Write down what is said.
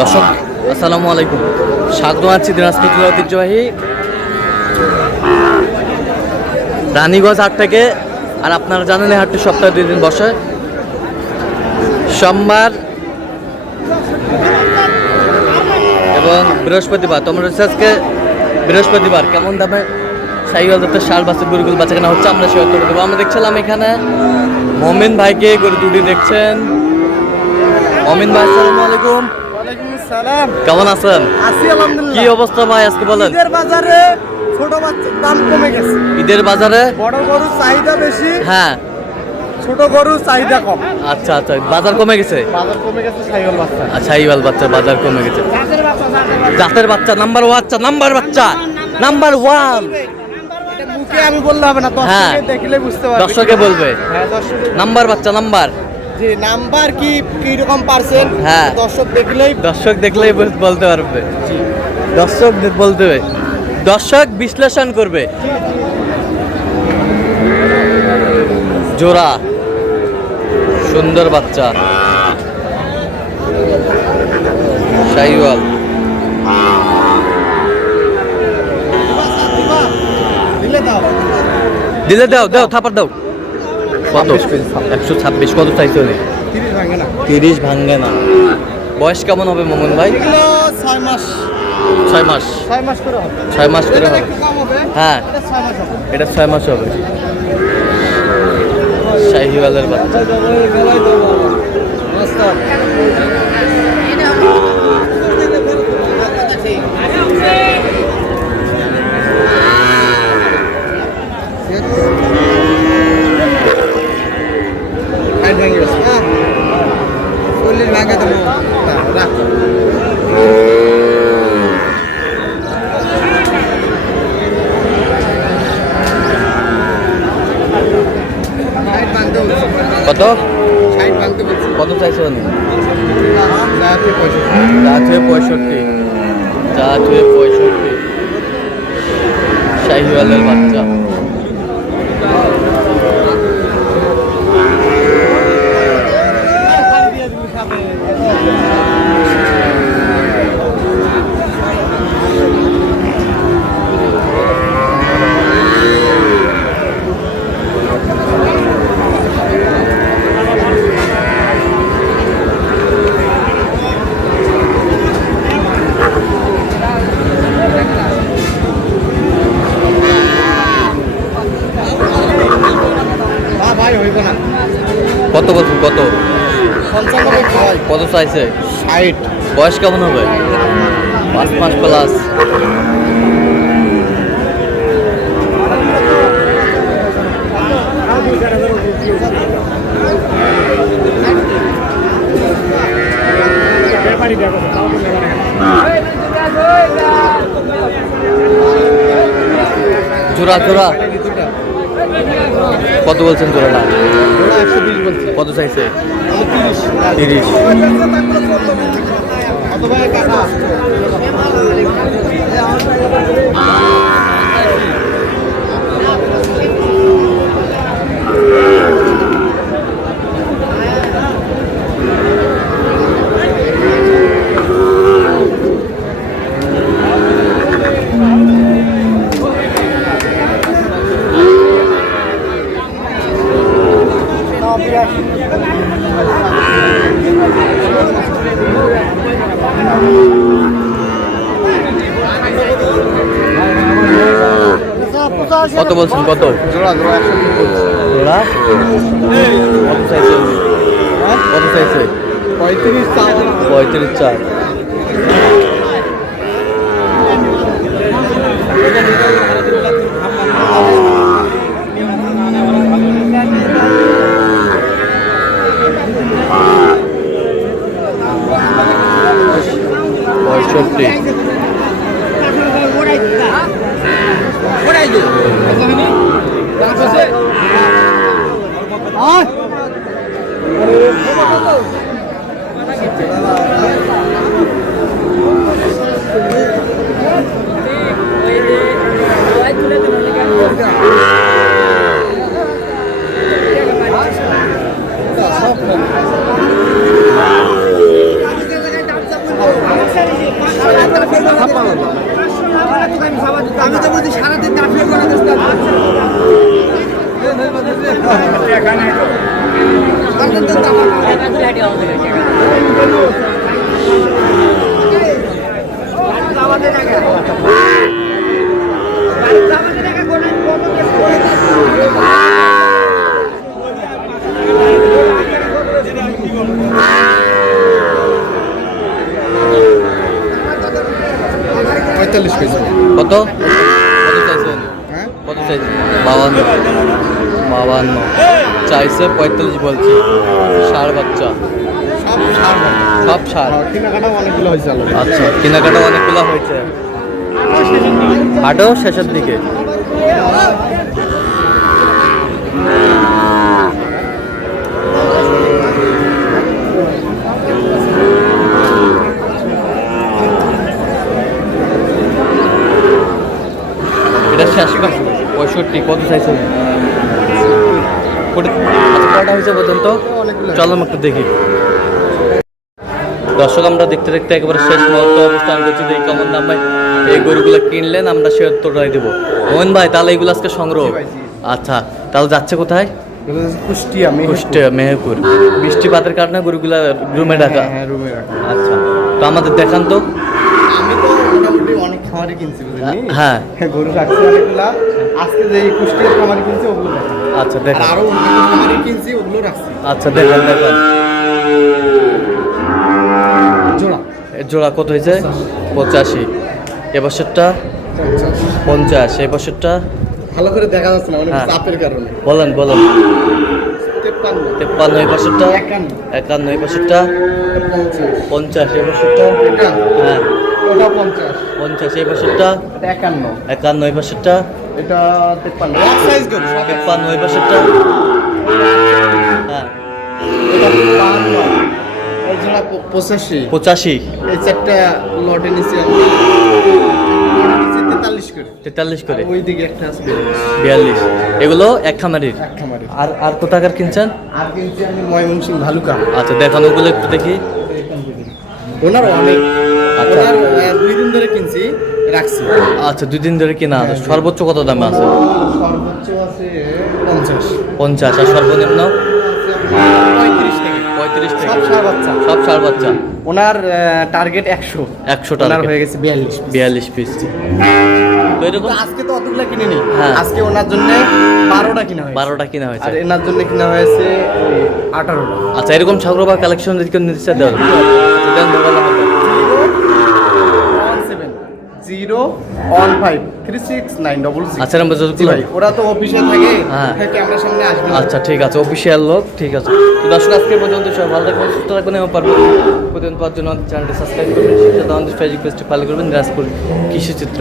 দর্শক আসসালামু আলাইকুম, স্বাগত আছি দিনাজপুর জেলার ঐতিহ্যবাহী রানীগঞ্জ হাট থেকে। আর আপনারা জানেন এই হাটটি সপ্তাহে 2 দিন বসে, সোমবার এবং বৃহস্পতিবার। তোমরা আজকে বৃহস্পতিবার কেমন দামে সাইকেল দত্ত শাল বাচ্চা গরুগুলো বাচ্চা কেনা হচ্ছে আমরা শেয়ার করে দেবো। আমরা দেখছিলাম এখানে মমিন ভাইকে, গরু দুটি দেখছেন। মমিন ভাই আসসালামু আলাইকুম। কেমন আছেন? কি অবস্থা ভাই আজকে বলেন? ঈদের বাজারে ছোট বাচ্চার দাম কমে গেছে। ঈদের বাজারে বড় গরুর চাহিদা বেশি, হ্যাঁ, ছোট গরুর চাহিদা কম। আচ্ছা আচ্ছা, বাজার কমে গেছে। বাজার কমে গেছে সাইকেল বাচ্চা। আচ্ছা, ইওয়াল বাচ্চার বাজার কমে গেছে। জাতের বাচ্চা নাম্বার বাচ্চা নাম্বার 1। এটা মুখে আমি বললে হবে না, হ্যাঁ, দর্শকে দেখলে বুঝতে পারবে। দর্শকে বলবে হ্যাঁ, দর্শকে নাম্বার বাচ্চা নাম্বার। জি, নাম্বার কি রকম পার্সেন্ট, হ্যাঁ, দর্শক দেখলেই বলতে পারবে। দর্শক বলতে হবে, দর্শক বিশ্লেষণ করবে। জোড়া সুন্দর বাচ্চা শাহিওয়াল। দিলে দাও থাপার দাও। কত? 126। কত চাইছো? 30 ভাঙে না। বয়স কেমন হবে মোমন ভাই? 6 মাস। 6 মাস 6 মাস করে হবে। 6 মাস করে হবে। একটু কম হবে। হ্যাঁ, এটা 6 মাস হবে। এটা 6 মাস হবে। শাহিওয়ালের বাচ্চা। কত? কত চাইছো? 65। শাহিওয়ালের বাচ্চা। কত বলছেন? কত? 95। কত চাইছে? 60। বয়স কেমন হবে? 5 মাস প্লাস। জোড়া কত বলছেন? জোড়াটা 120 বলছে। কত চাইছে? 30। 30। কত ভাই কাকা? কত বলছেন? কত? জোড়া জোড়া কত চাইছে? কত চাইছে? 35 চার। পঁয়ষট্টি। পঁয়তাল্লিশ কেজি। কত কত চাইছেন? হ্যাঁ কত চাইছেন? 52 52 চাইছে 45 বলছি। ষাঁড় বাচ্চা, সব সার ভাই। সব ষাঁড়। কেনাকাটাও অনেকগুলো হয়েছে আলো। আচ্ছা, কেনাকাটা অনেকগুলো হয়েছে। হাটও শেষের দিকে। এটা শেষ 65 কত চাইছেন? কটা হয়েছে পর্যন্ত? চলো একটু দেখি। দর্শক, আমরা দেখতে দেখতে একেবারে শেষ মুহূর্তে অবস্থান করছি। এই কেমন দাম ভাই এই গরুগুলো কিনলেন, আমরা সে উত্তরটাই দেবো। মোহন ভাই, তাহলে এগুলো আজকে সংগ্রহ। আচ্ছা, তাহলে যাচ্ছে কোথায়? কুষ্টিয়া কুষ্টিয়া, মেহেরপুর। বৃষ্টিপাতের কারণে গরুগুলা রুমে রাখা। হ্যাঁ রুমে রাখা। আচ্ছা, তো আমাদের দেখান তো। আমি তো মোটামুটি অনেক খামারে কিনছি বুঝলি। হ্যাঁ। গরু রাখছি অনেকগুলা। আজকে যে কুষ্টিয়ার খামারে কিনছি ওগুলো রাখছি। আচ্ছা আর দেখান। আরো অন্য খামারে কিনছি ওগুলো রাখছি। আচ্ছা দেখান দেখান। জোড়া জোড়া কত হয়েছে? 85। এবছরটা 50। এবছরটা ভালো করে দেখা যাচ্ছে না অনেক হ্যাঁ। চাপের কারণে। বলেন বলেন। 53 53। এবছরটা 51। এবছরটা 50। এবছরটা এটা হ্যাঁ ওটা 50 50। এবছরটা এটা 51 51। এবছরটা এটা 53 এক সাইজ গরু সব 53। এবছরটা হ্যাঁ এটা 52 এই জোড়া 85 85। এই চারটা লটে নিচে আমি 43 করে 43 করে। ওই দিকে একটা আছে 42। এগুলো এক খামারির। এক খামারে। আর আর কোথাকার কিনছেন? আর কিনছি আমি ময়মনসিংহ ভালুকা। আচ্ছা দেখান ওগুলো একটু দেখি। ওনার অনেক আচ্ছা। ওনার 2 দিন ধরে কিনছি রাখছি। আচ্ছা, 2 দিন ধরে কিনা আছে। সর্বোচ্চ কত দামে আছে? সর্বোচ্চ আছে 50 50। আর সর্বনিম্ন 35 থেকে 35 থেকে। সব ষাঁড় বাচ্চা। সব ষাঁড় বাচ্চা। ওনার টার্গেট 100 100 ওনার টাকা। হয়ে গেছে 42 42 পিস। তো এরকম তো আজকে তো অতগুলা কিনে নি। হ্যাঁ। আজকে ওনার জন্য 12টা কিনা হয়েছে। 12টা কিনা হয়েছে। আর এনার জন্য কিনা হয়েছে 18টা। আচ্ছা, এরকম সংগ্রহ বা কালেকশন যদি কেউ নিতে চায় দেওয়া যাবে। দেন মোবাইল নাম্বার দেন। 017-015-36900। আচ্ছা, নাম্বার জি যতগুলো। ভাই, ওরা তো অফিসে থাকে। হ্যাঁ। ক্যামেরার সামনে আসবে না। আচ্ছা ঠিক আছে, অফিসিয়াল লোক। ঠিক আছে, তো দর্শক আজকে পর্যন্ত সবাই ভালো থাকবেন, সুস্থ থাকবেন এবং পারবেন প্রতিদিন পাওয়ার জন্য আমাদের চ্যানেলটি সাবস্ক্রাইব করবেন, সাথে আমাদের ফেসবুক পেজটি ফলো করবেন, দিনাজপুর কৃষিচিত্র।